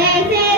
They